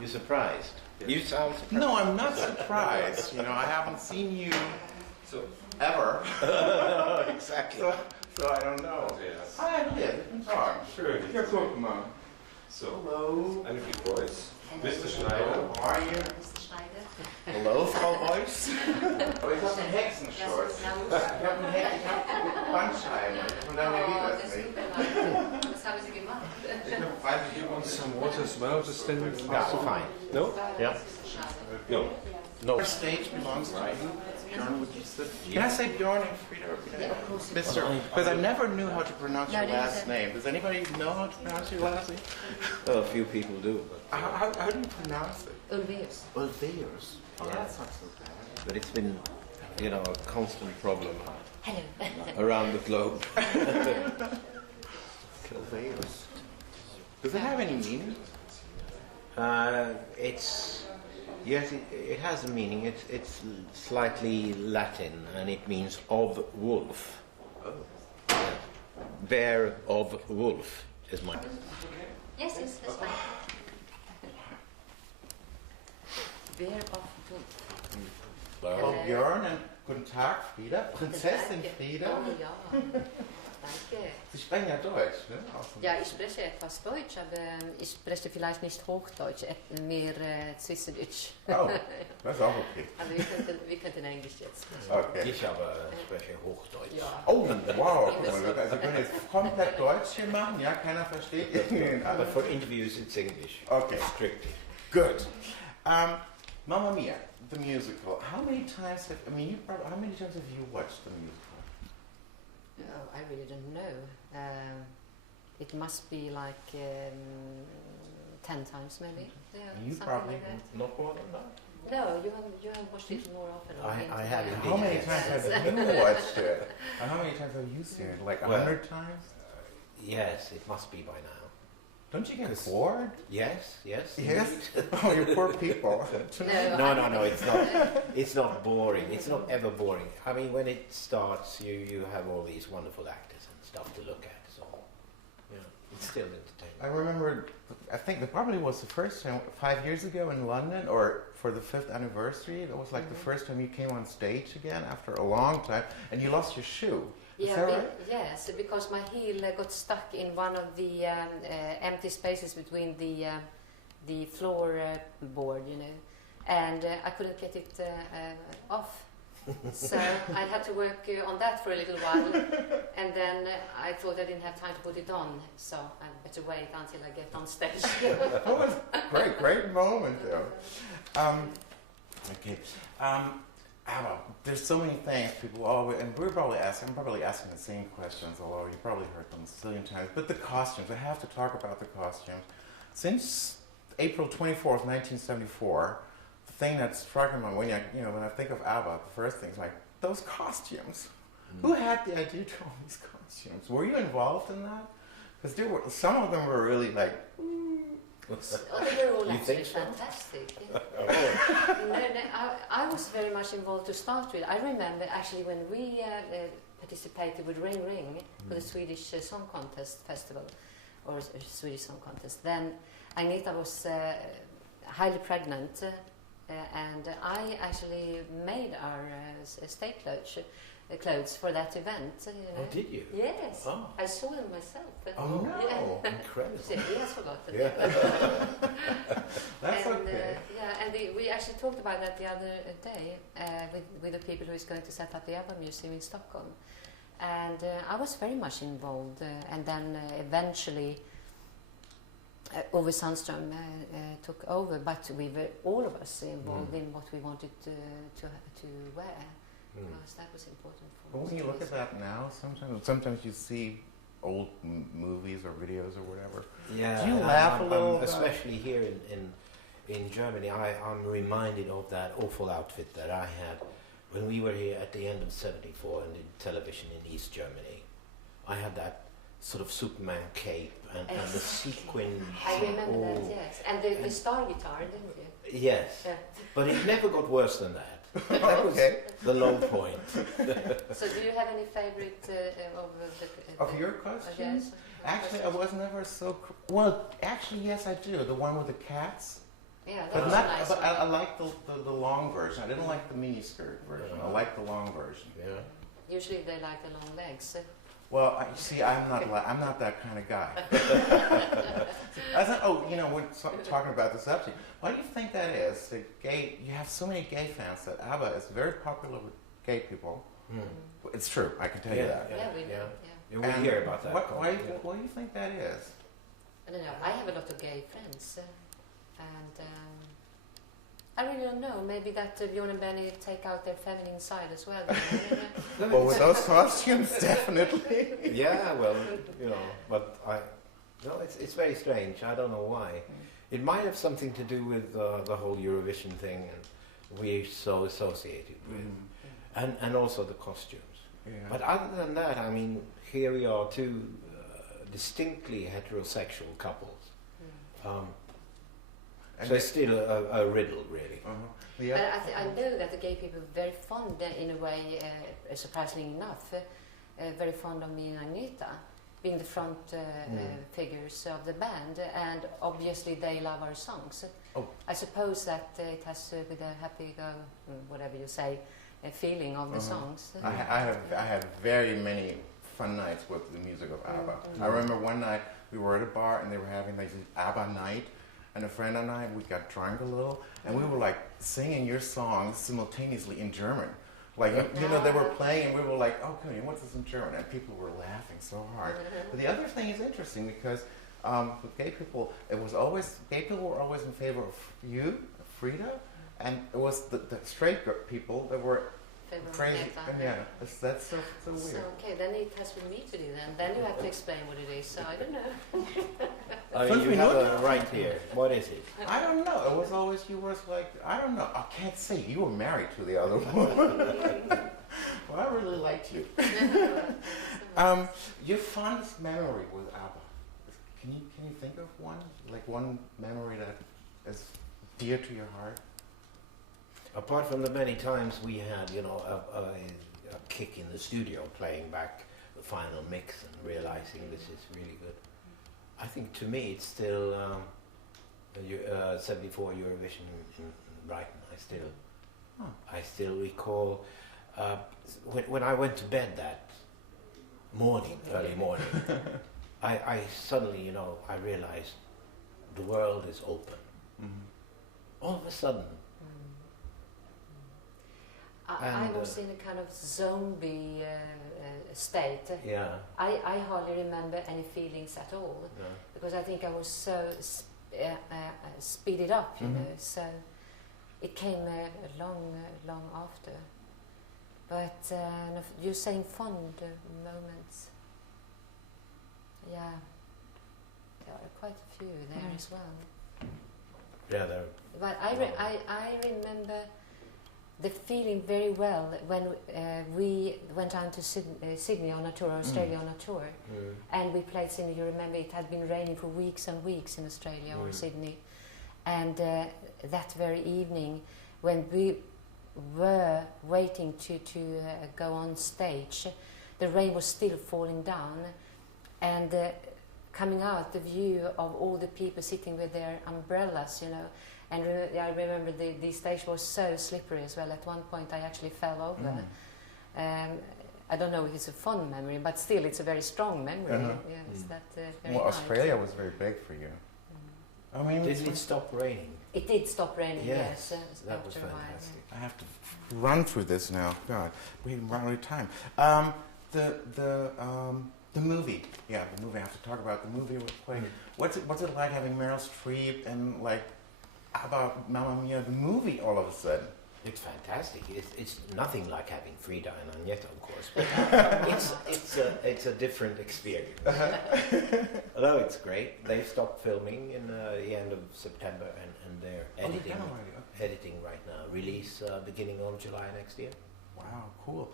You're surprised. Yes. You sound surprised. No, I'm not surprised. You know, I haven't seen you ever. Exactly. So I don't know. Yes. Hi, Liv. Guten Tag. Schön. Hier, guck mal. So, Hello. eine viel Voice. Mr. Schneider. How are you? Mr. Schneider. Hello, Frau Reuss. Aber ich habe einen Hexenschutz. Ich habe einen Bandscheiben. Und dann geht das nicht. Was haben Sie gemacht? You want some water as well? Just stand with Yeah, fine. No? Yeah. No. No. Our stage belongs to you. Björn, would you sit? Can I say Björn and Frida? Yeah, of course. Mr. Because I never knew how to pronounce your last name. Does anybody know how to pronounce your last name? Well, a few people do, but How do you pronounce it? Ulvaeus. Ulvaeus. Oh, Yeah. that's not so bad. but it's been, you know, a constant problem Hello. around the globe. Ulvaeus. Does it have any meaning? It's yes, it has a meaning. It's slightly Latin, and it means of wolf. Oh. Bear of wolf is my. Yes, that's fine. Bear of wolf. Well, Björn and guten Tag, Frida. Prinzessin Frida. Oh ja, danke. Sie sprechen ja Deutsch, ne? Ja, ich spreche etwas Deutsch, aber ich spreche vielleicht nicht Hochdeutsch, mehr Zwischendeutsch. Oh, das ist auch okay. Also wir könnten Englisch jetzt. Okay. Ich aber spreche Hochdeutsch. Ja. Oh, wow. Also wir können jetzt komplett Deutsch hier machen, ja? Keiner versteht den But anderen. for interviews, it's English. Okay. Strictly. Good. Mamma Mia, the musical. How many times have how many times have you watched the musical? Oh, I really don't know. It must be like 10 times maybe. Yeah, You something probably like that. Not more than that. No, you have watched it more often. I have indeed. How many times have you watched it? And how many times have you seen it? Like 100 times? Yes, it must be by now. Don't you get 'Cause- bored? Yes, yes. Yes? indeed. Oh, you poor people. No, it's not. It's not boring. It's not ever boring. I mean, when it starts, you have all these wonderful actors and stuff to look at. So, yeah, it's still entertaining. I remember, I think it probably was the first time, 5 years ago in London, or for the 5th anniversary, that was like the first time you came on stage again after a long time, and you lost your shoe. Is Yeah, that right? yes, because my heel got stuck in one of the empty spaces between the floor board, you know, and I couldn't get it off. So I had to work on that for a little while, and then I thought I didn't have time to put it on, so I better wait until I get on stage. That was a great moment, though. Okay. ABBA, there's so many things people always, and I'm probably asking the same questions, although you probably heard them a zillion times. But the costumes, I have to talk about the costumes. Since April 24th, 1974, the thing that struck me when I think of ABBA, the first thing is like those costumes. Who had the idea to all these costumes? Were you involved in that? Because some of them were really like. Oh, they were all You actually think so? fantastic. Yeah. No, I was very much involved to start with. I remember actually when we participated with Ring Ring for the Swedish Song Contest Festival, or Swedish Song Contest. Then Agneta was highly pregnant, and I actually made our stage clothes for that event. You know. Oh, did you? Yes, Oh. I saw them myself. Oh no! Yeah. Incredible. So he has forgotten. Yeah. That's And, okay. we actually talked about that the other day with the people who is going to set up the ABBA Museum in Stockholm, and I was very much involved. And then eventually, Ove Sandström took over, but we were all of us involved in what we wanted to wear, because that was important for But us. when you look at that now, sometimes you see old movies or videos or whatever. Yeah, Do you and laugh a little about- especially here in Germany. I'm reminded of that awful outfit that I had when we were here at the end of '74 and did television in East Germany. I had that sort of Superman cape and the sequin. I remember that, yes, and the star guitar, didn't you? Yes, Yeah. but it never got worse than that. That was Okay. the low point. So, do you have any favorite Of your costumes? yes. Actually, I was never so. Well, actually, yes, I do. The one with the cats. Yeah, that But was not. a nice But one. I like the long version. I didn't like the mini skirt version. I like the long version. Yeah. Usually they like the long legs. Well, you see, I'm not that kind of guy. I thought, we're talking about the subject. Why do you think that is? The gay, you have so many gay fans that ABBA is very popular with gay people. Mm. It's true. I can tell you that. Yeah, we know. Yeah, we hear about that. Why do you think that is? I don't know. I have a lot of gay friends, and I really don't know. Maybe that Björn and Benny take out their feminine side as well. Well, with those costumes, definitely. Yeah, well, but it's very strange. I don't know why. It might have something to do with the whole Eurovision thing, and we're so associated with, and also the costumes. Yeah. But other than that, I mean, here we are, two distinctly heterosexual couples. So it's still a riddle, really. Yeah. But I know that the gay people are very fond, in a way, surprisingly enough, very fond of me and Agneta, being the front figures of the band, and obviously they love our songs. Oh. I suppose that it has with a happy-go, whatever you say, feeling of the songs. I had very many fun nights with the music of ABBA. I remember one night we were at a bar and they were having like an ABBA night, and a friend and I, we got drunk a little, and we were like singing your songs simultaneously in German. Like, they were playing and we were like, okay, what's this in German? And people were laughing so hard. But the other thing is interesting because with gay people, gay people were always in favor of you, Frida, and it was the straight people that were crazy. Yeah, that's so weird. So, okay, then it has with me to do then you have to explain what it is, so I don't know. You have a right here. What is it? I don't know. It was always, you were like, I don't know. I can't say. You were married to the other woman. Well, I really liked you. Your fondest memory with ABBA. Can you think of one? Like one memory that is dear to your heart? Apart from the many times we had, a kick in the studio playing back the final mix and realizing this is really good. I think to me it's still 74 Eurovision in Brighton. I still recall when I went to bed that early morning, I suddenly, I realized the world is open. All of a sudden. I was in a kind of zombie state. Yeah. I hardly remember any feelings at all, because I think I was so speeded up, so it came long after. But you're saying fond moments. Yeah, there are quite a few there as well. Yeah, there. But I remember the feeling very well when we went down to Sydney on a tour, Australia on a tour, and we played Sydney. You remember it had been raining for weeks and weeks in Australia or Sydney, and that very evening when we were waiting to go on stage, the rain was still falling down, and coming out the view of all the people sitting with their umbrellas, And I remember the stage was so slippery as well. At one point I actually fell over. I don't know if it's a fond memory, but still it's a very strong memory. Yes, that very well, nice. Australia was very big for you. I mean, Did it stop raining? It did stop raining, yes. That was after a while, fantastic. I have to run through this now. God, we run out of time. The movie. Yeah, the movie. I have to talk about the movie we're playing. What's it like having Meryl Streep and like about Mamma Mia, the movie, all of a sudden? It's fantastic. It's nothing like having Frida and Agneta, of course, but it's a different experience. Although it's great. They've stopped filming in the end of September, and they're editing right now. Release beginning of July next year. Wow, cool.